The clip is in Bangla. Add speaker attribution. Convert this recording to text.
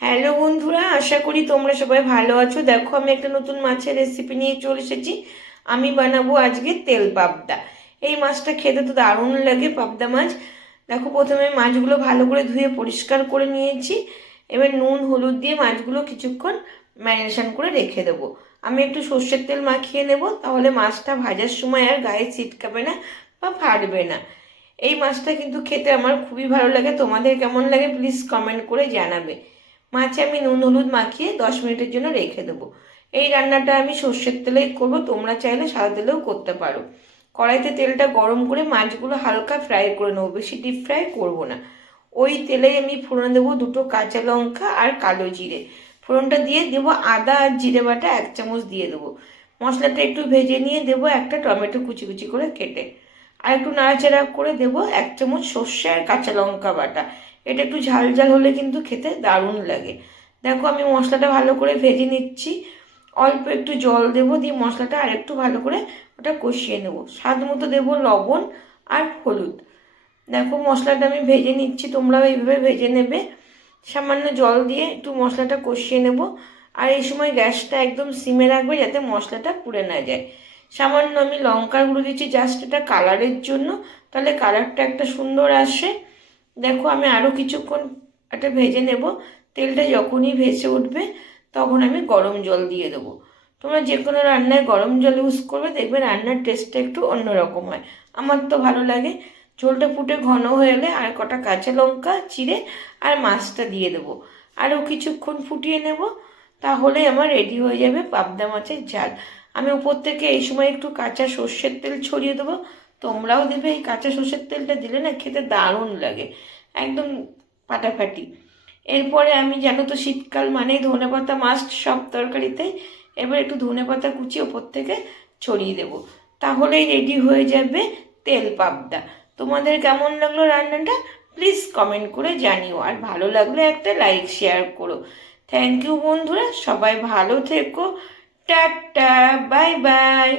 Speaker 1: হ্যালো বন্ধুরা, আশা করি তোমরা সবাই ভালো আছো। দেখো, আমি একটা নতুন মাছের রেসিপি নিয়ে চলে এসেছি। আমি বানাবো আজকে তেল পাবদা। এই মাছটা খেতে তো দারুণ লাগে, পাবদা মাছ। দেখো, প্রথমে মাছগুলো ভালো করে ধুয়ে পরিষ্কার করে নিয়েছি। এবার নুন, হলুদ দিয়ে মাছগুলো কিছুক্ষণ ম্যারিনেশন করে রেখে দেবো। আমি একটু সর্ষের তেল মাখিয়ে নেব, তাহলে মাছটা ভাজার সময় আর গায়ে ছিটকাবে না বা ফাটবে না। এই মাছটা কিন্তু খেতে আমার খুবই ভালো লাগে। তোমাদের কেমন লাগে প্লিজ কমেন্ট করে জানাবে। মাছে আমি নুন, হলুদ মাখিয়ে দশ মিনিটের জন্য রেখে দেবো। এই রান্নাটা আমি সর্ষের তেলেই করব, তোমরা চাইলে সাদা তেলেও করতে পারো। কড়াইতে তেলটা গরম করে মাছগুলো হালকা ফ্রাই করে নেব, বেশি ডিপ ফ্রাই করব না। ওই তেলে আমি ফোড়ন দেবো দুটো কাঁচা লঙ্কা আর কালো জিরে। ফোড়নটা দিয়ে দেবো আদা আর জিরে বাটা এক চামচ দিয়ে দেবো। মশলাটা একটু ভেজে নিয়ে দেবো একটা টমেটো কুচি কুচি করে কেটে। আর একটু নাড়াচাড়া করে দেবো এক চামচ সর্ষে আর কাঁচা লঙ্কা বাটা। এটা একটু ঝাল ঝাল হলে কিন্তু খেতে দারুণ লাগে। দেখো আমি মশলাটা ভালো করে ভেজে নিচ্ছি। অল্প একটু জল দেবো, দিয়ে মশলাটা আর একটু ভালো করে ওটা কষিয়ে নেব। স্বাদ মতো দেবো লবণ আর হলুদ। দেখো মশলাটা আমি ভেজে নিচ্ছি, তোমরাও এইভাবে ভেজে নেবে। সামান্য জল দিয়ে একটু মশলাটা কষিয়ে নেব। আর এই সময় গ্যাসটা একদম সিমে রাখবে যাতে মশলাটা পুড়ে না যায়। সামান্য আমি লঙ্কার গুঁড়ো দিচ্ছি জাস্ট এটা কালারের জন্য। তাহলে কালারটা একটা সুন্দর আসে। দেখো আমি আরও কিছুক্ষণ একটা ভেজে নেব। তেলটা যখনই ভেসে উঠবে তখন আমি গরম জল দিয়ে দেবো। তোমরা যে কোনো রান্নায় গরম জল ইউজ করবে, দেখবে রান্নার টেস্টটা একটু অন্যরকম হয়। আমার তো ভালো লাগে। ঝোলটা ফুটে ঘন হয়ে এলে আর কটা কাঁচা লঙ্কা, চিড়ে আর মাছটা দিয়ে দেবো। আরও কিছুক্ষণ ফুটিয়ে নেব তাহলে আমার রেডি হয়ে যাবে পাবদা মাছের ঝাল। আমি উপর থেকে এই সময় একটু কাঁচা সর্ষের তেল ছড়িয়ে দেবো তোমরাও দেবে, এই কাঁচা সর্ষের তেলটা দিলে না খেতে দারুণ লাগে, একদম ফাটাফাটি। এরপরে আমি জানো তো শীতকাল মানেই ধনে পাতা মাস্ট সব তরকারিতে, এবার একটু ধনে পাতা কুচি ওপর থেকে ছড়িয়ে দেবো। তাহলেই রেডি হয়ে যাবে তেল পাবদা। তোমাদের কেমন লাগল রান্নাটা? প্লিজ কমেন্ট করে জানিও, আর ভালো লাগলে একটা লাইক শেয়ার করো। থ্যাংক ইউ বন্ধুরা, সবাই ভালো থেকো। Tata bye bye